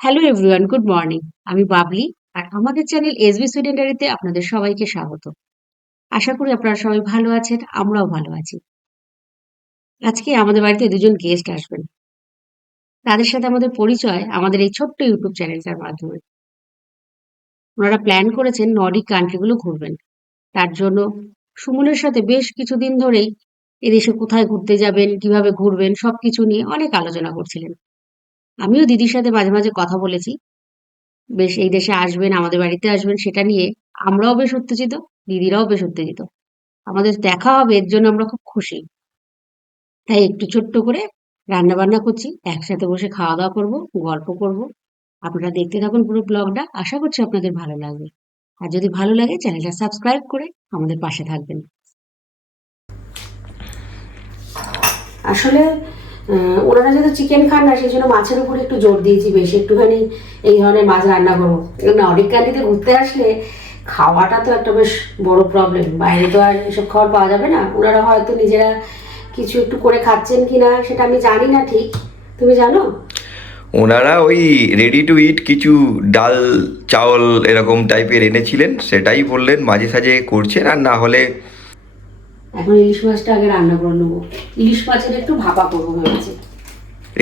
Hello everyone good morning আমি বাবলি, আর আমাদের channel SB সুইডেন্ডারিতে আপনাদের সবাইকে স্বাগত। আশা করি আপনারা সবাই ভালো আছেন, আমরাও ভালো আছি। আজকে আমাদের বাড়িতে দুজন গেস্ট আসবেন। তাদের সাথে আমাদের পরিচয় আমাদের এই ছোট্ট ইউটিউব চ্যানেলটার মাধ্যমে। ওনারা প্ল্যান করেছেন নর্ডিক কান্ট্রিগুলো ঘুরবেন। তার জন্য সুমনের সাথে বেশ কিছুদিন ধরেই এদেশে কোথায় ঘুরতে যাবেন, কীভাবে ঘুরবেন, সবকিছু নিয়ে অনেক আলোচনা করছিলেন। আমিও দিদির সাথে মাঝে মাঝে কথা বলেছি। বেশ, এই দেশে আসবেন, আমাদের বাড়িতে আসবেন, সেটা নিয়ে আমরাও বেশ উত্তেজিত, দিদিরাও বেশ উত্তেজিত। আমাদের দেখা হবে, এর জন্য আমরা খুব খুশি। তাই একটু ছোট্ট করে রান্না বান্না করছি, একসাথে বসে খাওয়া দাওয়া করব, গল্প করব। আপনারা দেখতে থাকুন পুরো ব্লগটা, আশা করছি আপনাদের ভালো লাগবে। আর যদি ভালো লাগে, চ্যানেলটা সাবস্ক্রাইব করে আমাদের পাশে থাকবেন। আসলে ওনারা যেহেতু চিকেন খান না, সেই জন্য মাছের উপরে একটু জোর দিয়েছি বেশি, একটুখানি এই ধরনের মাছ রান্না করব। নর্ডিক কান্ট্রিতে ঘুরতে আসলে খাওয়াটা তো একটা বেশ বড় প্রবলেম বাইরে তো আর এসব খাবার পাওয়া যাবে না। ওনারা হয়তো নিজেরা কিছু একটু করে খাচ্ছেন কিনা সেটা আমি জানি না, ঠিক? তুমি জানো? ওনারা ওই রেডি টু ইট কিছু ডাল চাওল এরকম টাইপের এনেছিলেন, সেটাই বললেন, মাঝে সাঝে করছেন, আর না হলে এখন ইলিশ মাছটা আগে রান্না করে নেব। ইলিশ মাছের একটু ভাপা করব ভেবেছি।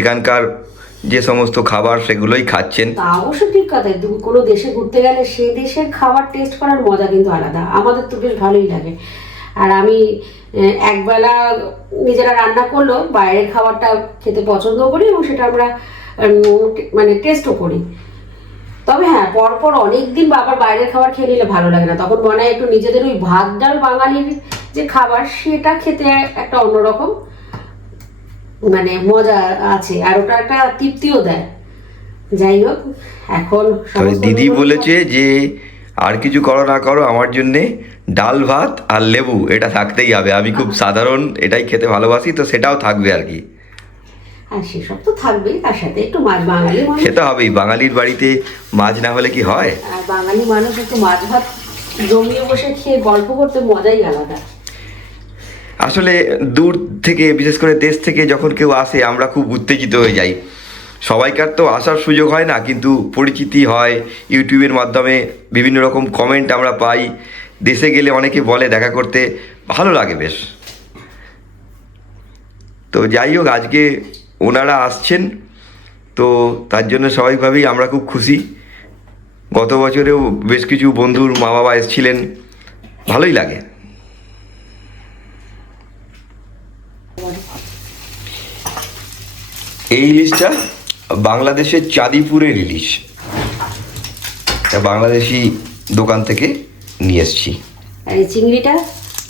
এখানকার যে সমস্ত খাবার সেগুলোই খাচ্ছেন। তা অবশ্য ঠিক কথা কোনো দেশে ঘুরতে গেলে সে দেশের খাবার টেস্ট করার মজা কিন্তু আলাদা। আমাদের তো বেশ ভালোই লাগে। আর আমি একবেলা নিজেরা রান্না করলেও বাইরের খাবারটা খেতে পছন্দ করি এবং সেটা আমরা মানে টেস্টও করি। তবে হ্যাঁ পরপর অনেক দিন বাবার বাইরের খাবার খেয়ে নিলে ভালো লাগে না। তখন মনে হয় একটু নিজেদের ওই ভাত ডাল বাঙালির যে খাবার সেটা খেতে একটা অন্যরকম মানে মজা আছে আর ওটা একটা তৃপ্তিও দেয়। যাই হোক এখন দিদি বলেছে যে আর কিছু করো না করো আমার জন্যে ডাল ভাত আর লেবু এটা থাকতেই হবে। আমি খুব সাধারণ এটাই খেতে ভালোবাসি তো সেটাও থাকবে আর কি। আর সেসব তো থাকবেই তার সাথে একটু মাছ বাঙালি মানুষ সে তো হবেই বাঙালির বাড়িতে মাছ না হলে কি হয়? আর বাঙালি মানুষ একটু মাছ ভাত জমিয়ে বসে খেয়ে গল্প করতে মজাই আলাদা। আসলে দূর থেকে, বিশেষ করে দেশ থেকে যখন কেউ আসে, আমরা খুব উত্তেজিত হয়ে যাই। সবাইকার তো আসার সুযোগ হয় না, কিন্তু পরিচিতি হয় ইউটিউবের মাধ্যমে বিভিন্ন রকম কমেন্ট আমরা পাই। দেশে গেলে অনেকে বলে দেখা করতে, ভালো লাগে বেশ। তো যাই হোক, আজকে ওনারা আসছেন, তো তার জন্য স্বাভাবিকভাবেই আমরা খুব খুশি। গত বছরেও বেশ কিছু বন্ধুর মা বাবা এসেছিলেন, ভালোই লাগে। এই ইলিশটা বাংলাদেশের চাঁদিপুরের ইলিশ বাংলাদেশি দোকান থেকে নিয়ে এসছি। এই চিংড়িটা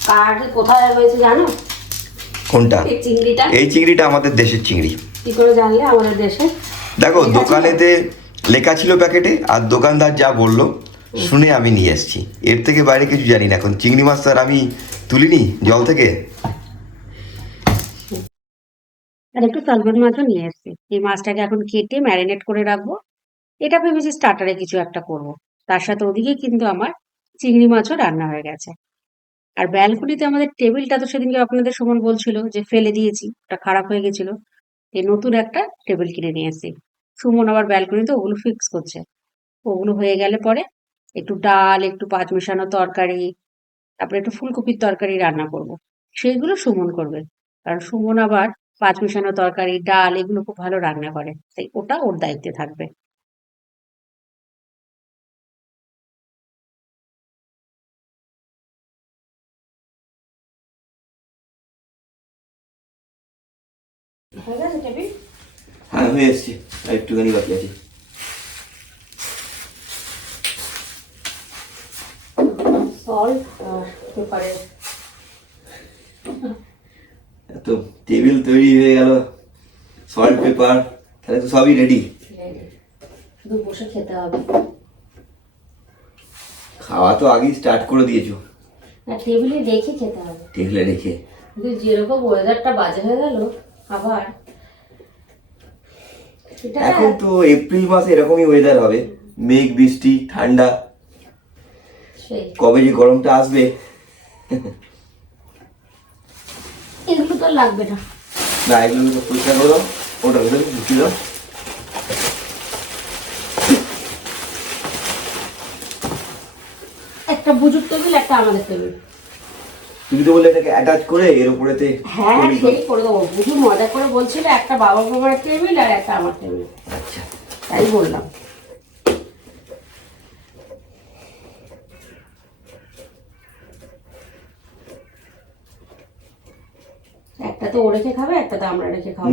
কার কোথায় হয়েছে জানো? কোনটা? এই চিংড়িটা। এই চিংড়িটা আমাদের দেশের চিংড়ি। কি করে জানলে আমাদের দেশে? দেখো দোকানেতে লেখা ছিল প্যাকেটে আর দোকানদার যা বলল শুনে আমি নিয়ে এসেছি। এর থেকে বাইরে কিছু জানি না। এখন চিংড়ি মাছ তো আর আমি তুলিনি জল থেকে। আর একটু সালমান মাছও নিয়ে এসছি। এই মাছটাকে এখন কেটে ম্যারিনেট করে রাখব। এটা ভেবেছি স্টার্টারে কিছু একটা করব। তার সাথে ওদিকে কিন্তু আমার চিংড়ি মাছও রান্না হয়ে গেছে। আর ব্যালকনিতে আমাদের টেবিলটা তো সেদিনকে আপনাদের সমান বলছিল যে ফেলে দিয়েছি, ওটা খারাপ হয়ে গেছিল। এই নতুন একটা টেবিল কিনে নিয়ে এসেছি। সুমন আবার ব্যালকনিতে ওগুলো ফিক্স করছে। ওগুলো হয়ে গেলে পরে একটু ডাল, একটু পাঁচ মেশানো তরকারি, তারপরে একটু ফুলকপির তরকারি রান্না করব। সেইগুলো সুমন করবে। কারণ সুমন আবার পাঁচ মেশানো তরকারি ডাল এগুলো খুব ভালো রান্না করে। তাই ওটা ওর দায়িত্বে থাকবে। হয়ে হ্যাঁ হয়ে এসছি। আর একটুখানি বাকি আছে। সল্ট পেপারে তো টেবিল তৈরি হয়ে গেল সল্ট পেপার তাহলে তো সবই রেডি শুধু বসে খেতে হবে। খাওয়া তো আগেই স্টার্ট করে দিয়েছ। আর টেবিলে রেখে খেতে হবে। টেবিলে রেখে। কিন্তু যেরকম ওয়েদারটা বাজে হয়ে গেল আবার এখন তো এপ্রিল মাসে এরকমই ওয়েদার হবে। মেঘ বৃষ্টি ঠান্ডা। কবে যে গরমটা আসবে? এগুলো তো লাগবে না। না এগুলো পরিষ্কার করো ওটা দাও। একটা বুজুর টেবিল একটা আমাদের টেবিল। তুমি তো বললে এটাকে অ্যাটাচ করে এর উপরেতে হ্যাঁ সেই করে দেবো। বুঝু মজা করে বলছিলে একটা বাবা বাবার টেবিল আর একটা আমার টেবিল। আচ্ছা। তাই বললাম। একটা তো ও রেখে খাবে একটা তো আমরা রেখে খাব।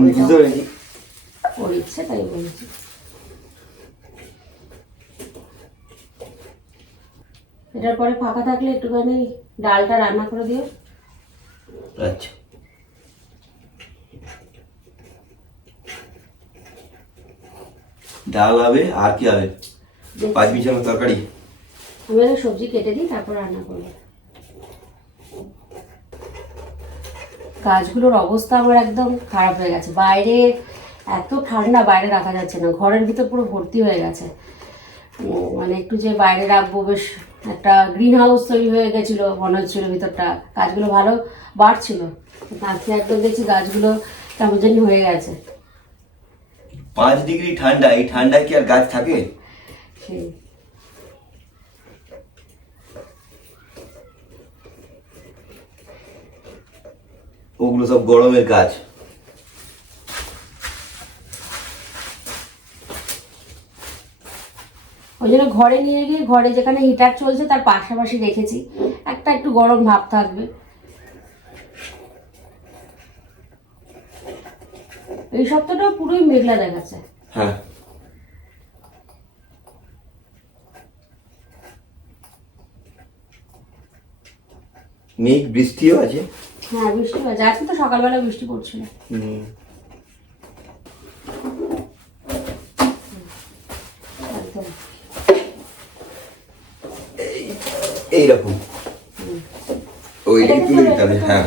ওর ইচ্ছে তাই বলেছি। এটার পরে ফাঁকা থাকলে একটুখানি ডালটা রান্না করে দিও। আচ্ছা। ডাল হবে আর কি হবে? পাঁচ মিশানো তরকারি। আমি সবজি কেটে দিই তারপর রান্না করব। গাছগুলোর অবস্থা আমার একদম খারাপ হয়ে গেছে। বাইরে এত ঠান্ডা বাইরে রাখা যাচ্ছে না। ঘরের ভিতর পুরো ভর্তি হয়ে গেছে। মানে একটু যে বাইরে রাখব বেশ একটা গ্রিন হাউস তৈরি হয়ে গেছিল মনে হচ্ছিল ভিতরটা। গাছগুলো ভালো বাড়ছিল। আজকে একদম দেখছি গাছগুলো কেমন জানি হয়ে গেছে। পাঁচ ডিগ্রি ঠান্ডা এই ঠান্ডায় কি আর গাছ থাকে? সেই। ওগুলো সব গরমের কাজ। ওই জন্য ঘরে নিয়ে গিয়ে ঘরে যেখানে হিটার চলছে তার পাশাপাশি রেখেছি। একটা একটু গরম ভাব থাকবে। এই সপ্তাহটা পুরোই মেঘলা দেখাচ্ছে। হ্যাঁ। মেঘ বৃষ্টিও আছে। হ্যাঁ বৃষ্টি হয়েছে। আজকে তো সকালবেলা বৃষ্টি পড়ছিল। এইরকম। ওই তুলে দিতে হবে। হ্যাঁ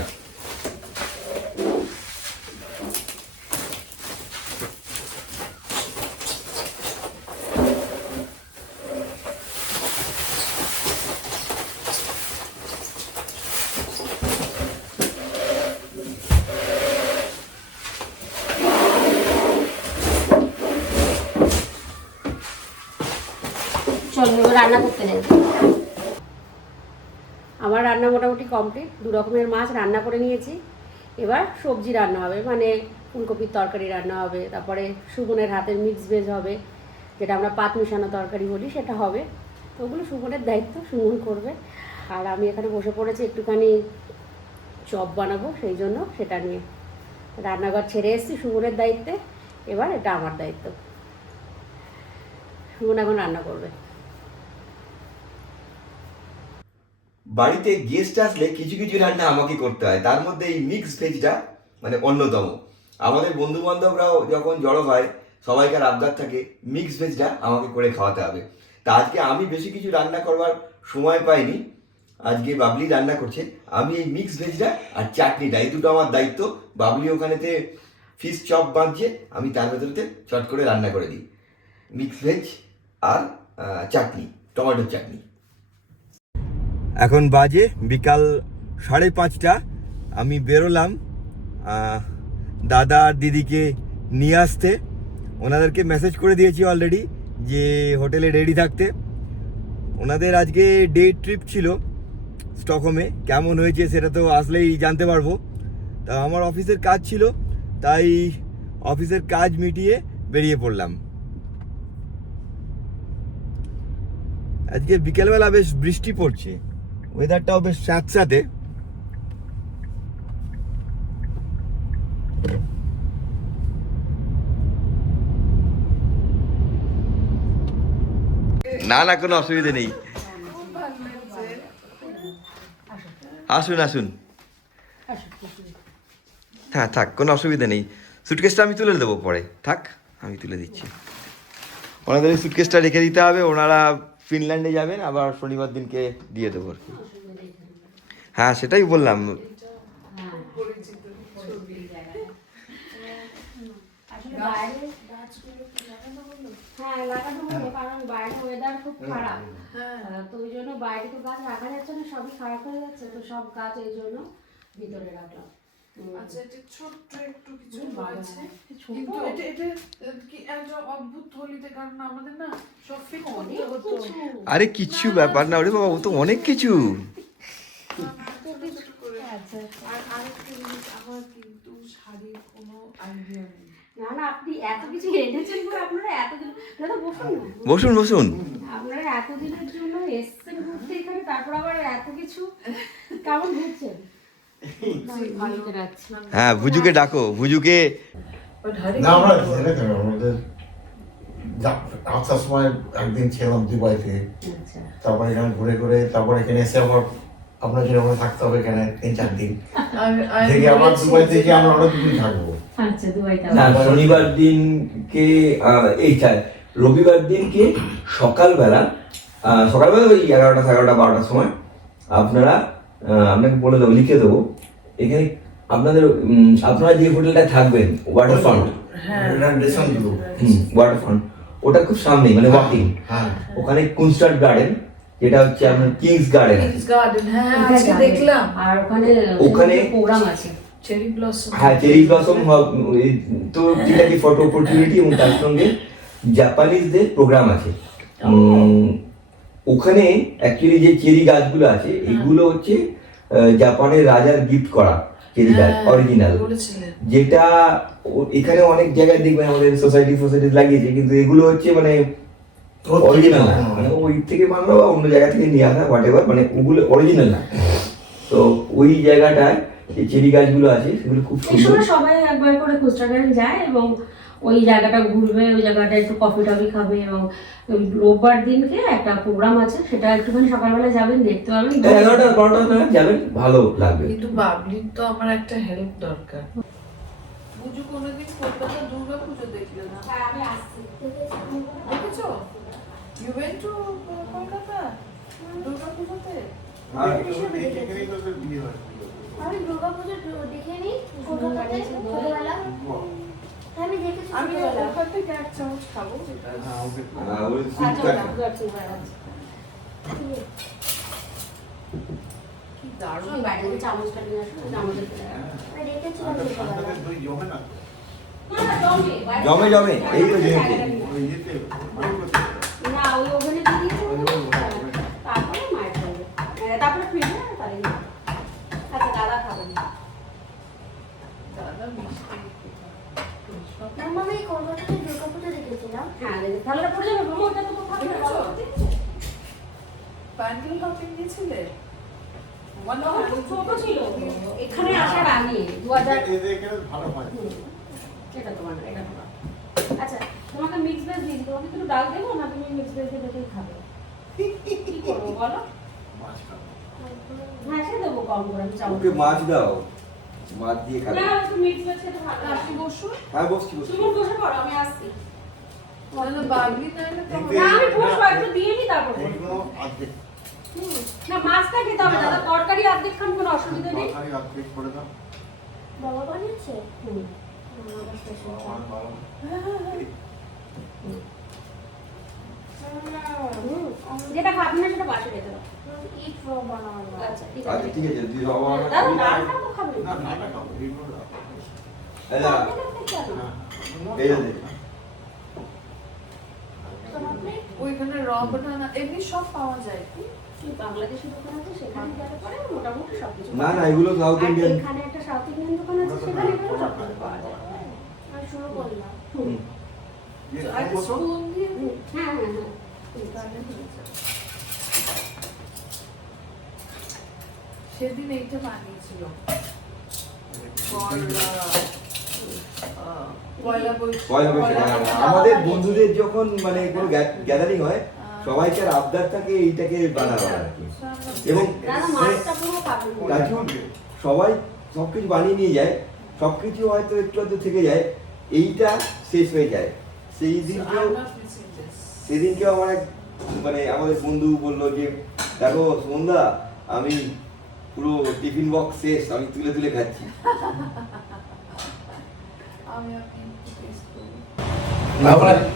চলো এবার রান্না করতে যাই আমার রান্না মোটামুটি কমপ্লিট। দু রকমের মাছ রান্না করে নিয়েছি। এবার সবজি রান্না হবে মানে ফুলকপির তরকারি রান্না হবে, তারপরে সুমনের হাতের মিক্স ভেজ হবে, যেটা আমরা পাত মিশানো তরকারি বলি, সেটা হবে। তো ওগুলো সুমনের দায়িত্ব, সুমন করবে। আর আমি এখানে বসে পড়েছি, একটুখানি চপ বানাবো, সেই জন্য সেটা নিয়ে রান্নাঘর ছেড়ে এসেছি সুমনের দায়িত্বে। এবার এটা আমার দায়িত্ব। সুমন এখন রান্না করবে। বাড়িতে গেস্ট আসলে কিছু কিছু রান্না আমাকে করতে হয়। তার মধ্যে এই মিক্স ভেজটা মানে অন্যতম। আমাদের বন্ধু বান্ধবরাও যখন জড়ো হয়, সবাইকার আবদার থাকে মিক্স ভেজটা আমাকে করে খাওয়াতে হবে। তা আজকে আমি বেশি কিছু রান্না করবার সময় পাইনি। আজকে বাবলি রান্না করছে। আমি এই মিক্স ভেজটা আর চাটনিটা, এই দুটো আমার দায়িত্ব। বাবলি ওখানেতে ফিশ চপ বাঁধছে, আমি তার ভেতরেতে চট করে রান্না করে দিই। মিক্স ভেজ আর চাটনি টমেটোর চাটনি। এখন বাজে বিকাল সাড়ে পাঁচটা। আমি বেরোলাম দাদা আর দিদিকে নিয়ে আসতে। ওনাদেরকে মেসেজ করে দিয়েছি অলরেডি যে হোটেলে রেডি থাকতে। ওনাদের আজকে ডে ট্রিপ ছিল স্টকহোমে কেমন হয়েছে সেটা তো আসলেই জানতে পারব। তা আমার অফিসের কাজ ছিল, তাই অফিসের কাজ মিটিয়ে বেরিয়ে পড়লাম। আজকে বিকেলবেলা বেশ বৃষ্টি পড়ছে। ওয়েদারটাও বেশ স্যাঁতস্যাঁতে। না না, কোনো অসুবিধা নেই। আসুন আসুন। হ্যাঁ থাক, কোনো অসুবিধা নেই। সুটকেসটা আমি তুলে দেবো পরে। থাক, আমি তুলে দিচ্ছি। ওনাদের সুটকেসটা রেখে দিতে হবে। ওনারা ফিনল্যান্ডে যাবেন আবার শনিবার দিনকে দিয়ে দেবো আর কি। হ্যাঁ সেটাই বললাম। বাইরে হ্যাঁ কারণ বাইরে ওয়েদার খুব খারাপ। তো গাছ রাখা যাচ্ছে না সবই খারাপ হয়ে যাচ্ছে তো সব গাছ এই জন্য ভিতরে রাখলাম। আচ্ছা এটা ছোট্ট একটু কিছু ছোট? কিন্তু এটা এটা কি একটা অদ্ভুত হোলিতে কারণ আমাদের না সব ফিট অনেক কিছু। আরে কিচ্ছু ব্যাপার না ওরে বাবা ও তো অনেক কিছু। আচ্ছা আর আরেকটা জিনিস আমার কিন্তু শাড়ির কোনো আইডিয়া নেই। না না আপনি এত কিছু এনেছেন বলে আপনারা এতদিন দাদা বসুন বসুন বসুন। আপনারা এতদিনের জন্য এসছেন ঘুরতে এখানে তারপর আবার এত কিছু কেমন ঘুরছেন হ্যাঁ ভুজুকে ডাকো ভুজুকে। না আমরা ছেলে কেন আমাদের যা- সময় একদিন ছিলাম দুবাইতে। আচ্ছা। তারপরে এখানে ঘুরে ঘুরে তারপরে এখানে এসে আবার আপনার জন্য আমাদের থাকতে হবে এখানে তিন চার দিন। থেকে আবার দুবাই থেকে আমরা অনেক দিন থাকব। আচ্ছা না শনিবার দিনকে চাই রবিবার দিনকে সকালবেলা সকালবেলা ওই এগারোটা সাড়ে এগারোটা বারোটার সময় আপনারা আপনাকে বলে দেবো লিখে দেবো। এখানে আপনাদের আপনারা যে হোটেলটায় থাকবেন ওয়াটার ফ্রন্ট ওয়াটার ফ্রন্ট ওটা খুব সামনেই মানে ওয়াকিং হ্যাঁ। ওখানে কুনস্টার্ট গার্ডেন যেটা হচ্ছে আপনার কিংস গার্ডেন আছে কিংস গার্ডেন হ্যাঁ। দেখলাম। আর ওখানে ওখানে- প্রোগ্রাম আছে। চেরি ব্লসম হ্যাঁ চেরি ব্লসম তো ঠিক আছে ফটো অপরচুনিটি এবং তার সঙ্গে জাপানিজদের প্রোগ্রাম আছে। ওখানে অ্যাকচুয়ালি যে চেরি গাছগুলো আছে এগুলো হচ্ছে জাপানের রাজার গিফট করা চেরি গাছ হ্যাঁ, অরিজিনাল বলেছিলেন যেটা ও- এখানে অনেক জায়গায় দেখবেন আমাদের সোসাইটি ফোসাইটি লাগিয়েছে কিন্তু এগুলো হচ্ছে মানে অরিজিনাল না। মানে ওই থেকে বানানো বা অন্য জায়গা থেকে নিয়ে আসা হোয়াট এভার মানে ওগুলো অরিজিনাল না। তো ওই জায়গাটায় যে চেরি গাছগুলো আছে সেগুলো খুব সুন্দর। সবাই একবার করে কুস্টাগারে যায় এবং ওই জায়গাটা ঘুরবে ওই জায়গাটা একটু কফি টফি খাবে এবং রোববার দিনকে একটা প্রোগ্রাম আছে সেটা একটুখানি সকালবেলা যাবেন দেখতে পাবেন। এগারোটা বারোটা নাগাদ যাবেন ভালো লাগবে। কিন্তু বাবলির তো আমার একটা হেল্প দরকার। বুঝু কোনোদিন কলকাতা দুর্গা পুজো দেখলে না? আমি আসছি। দেখেছ? You went to Kolkata Durga পুজোতে? আমি দুর্গা পুজো দেখে কলকাতাতে ছোটবেলা। আমি দেখেছি আমি ওখান থেকে এক চামচ খাব। যেটা আহ, ওই কি দারুণ। বাইরে চামচটা নিয়ে আসুন চামচের আমি দেখেছিলাম ছোটবেলা। জমে জমে। এই তো না ওই ওভেনে দিয়ে দিয়েছে তারপরে মায়ের খাবে তারপরে ফ্রিজে তাই আচ্ছা দাদা খাবেন দাদা মিষ্টি মাম্মা আমি কলকাতাতে দুর্গা পুজো দেখেছিলাম। হ্যাঁ তাহলে পড়ে যাবে মামা ওটা তো ছোট ছিল। এখানে আসার আগে দু হাজার ভালো হয়। এটা তোমার এটা তোমার। আচ্ছা তোমাকে মিক্স ভেজ দিয়েছি তোমাকে একটু ডাল দেবো না তুমি মিক্স ভেজ দিয়ে খাবে। কি করব বলো? হ্যাঁ সে দেবো কম করে আমি মাছ দাও। মাছ দিয়ে খাবে। না মিক্স ভেজ খেতে ভালো আপনি বসুন হ্যাঁ বসছি বসছি। তুমি বসে পড়ো আমি আসছি। না আমি বসবো একটু দিয়ে নি তারপর বসবো। এগুলো অর্ধেক হুম। না মাছটা খেতে হবে দাদা তরকারি অর্ধেক খান কোনো অসুবিধা নেই। মাথায় অর্ধেক করে দাও। বাবা বানিয়েছে? হুম। বাবা হুম। যেটা না সেটা আচ্ছা ঠিক আচ্ছা আছে ঠিক আছে তো না নাটা খাব এগুলো এই যে। ওইখানে র বানানা এমনি সব পাওয়া যায়। কি বাংলাদেশি দোকান আছে সেখানে গেলে পরে মোটামুটি সবকিছু না না এগুলো সাউথ ইন্ডিয়ান এখানে একটা সাউথ ইন্ডিয়ান দোকান আছে সেখানে গেলে সবকিছু পাওয়া যায়। শুরু করলাম। হুম। হ্যাঁ হ্যাঁ হ্যাঁ। সেদিন এইটা বানিয়েছিল। হ্যাঁ, হ্যাঁ। আমাদের বন্ধুদের যখন মানে কোনো গ্যাদারিং হয় সবাইকার আবদার থাকে এইটাকে বানাবার আর কি। এবং দাদা মানে সবাই সবকিছু বানিয়ে নিয়ে যায় সবকিছু হয়তো একটু আধটু থেকে যায় এইটা শেষ হয়ে যায়। সেই দিনকেও সেদিনকেও আমার এক মানে আমাদের বন্ধু বলল যে দেখো সন্ধ্যা আমি পুরো টিফিন বক্স শেষ আমি তুলে তুলে খাচ্ছি। আমি আমি একটু taste করব।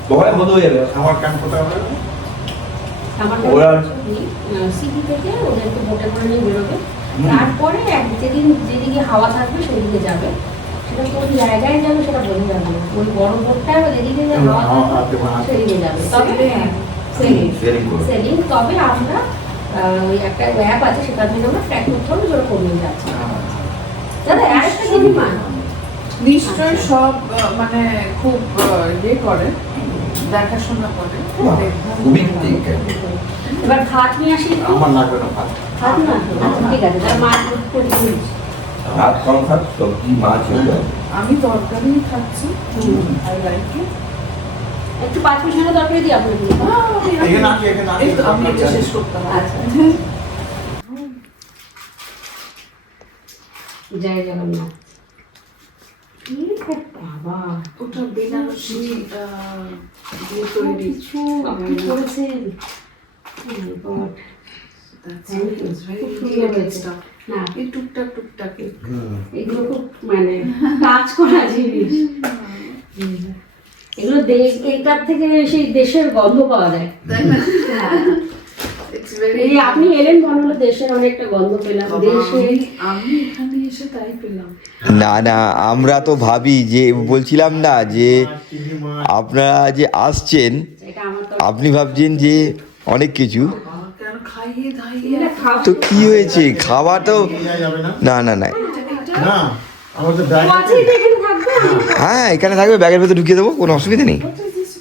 সবাই বন্ধ হয়ে যাবে। আমার কান কোথায় হবে? ওরা- সিটি থেকে ওদেরকে বোটে করে নিয়ে বেরোবে। তারপরে এক যেদিন যেদিকে হাওয়া থাকবে সেদিকে যাবে। সেটা কোন জায়গায় যাবে সেটা বোঝা যাবে ওই বড় বোর্ডটা যেদিকে হাওয়া থাকবে। সেদিকে যাবে। তবে সেলিং তবে আমরা ওই একটা অ্যাপ আছে আমরা ট্র্যাক করতে হবে যেটা কমিয়ে যাচ্ছে। দাদা আরেকটা জিনিস নিশ্চয় সব মানে খুব ইয়ে করে দেখাশোনা করে খুবই। এবার ভাত নিয়ে আসি? আমার লাগবে না ভাত? ভাত না আচ্ছা ঠিক আছে তাহলে মাছ করে ভাত কম সবজি মাছ আমি তরকারি খাচ্ছি আই লাইক ইট একটু পাঁচ মিনিটের দরকারি দিই আপনাকে এখানে আছি এখানে আছি এই তো আমি এটা শেষ করতে আচ্ছা। জয় জগন্নাথ বাবা। ওটা বেনারসি দিয়ে তৈরি কিছু? আপনি করেছেন. না। এই টুকটাক টুকটাক এগুলো খুব মানে কাজ করা জিনিস। এগুলো এটার থেকে সেই দেশের গন্ধ পাওয়া যায়। তাই না? হ্যাঁ। এই আপনি এলেন হলো দেশের অনেকটা গন্ধ পেলাম দেশে আমি এখানে এসে তাই পেলাম। না না আমরা তো ভাবি যে বলছিলাম না যে আপনারা যে আসছেন আপনি ভাবছেন যে অনেক কিছু। তো কি হয়েছে? খাওয়া তো না না না। হ্যাঁ এখানে থাকবে ব্যাগের ভেতরে ঢুকিয়ে দেবো কোনো অসুবিধা নেই।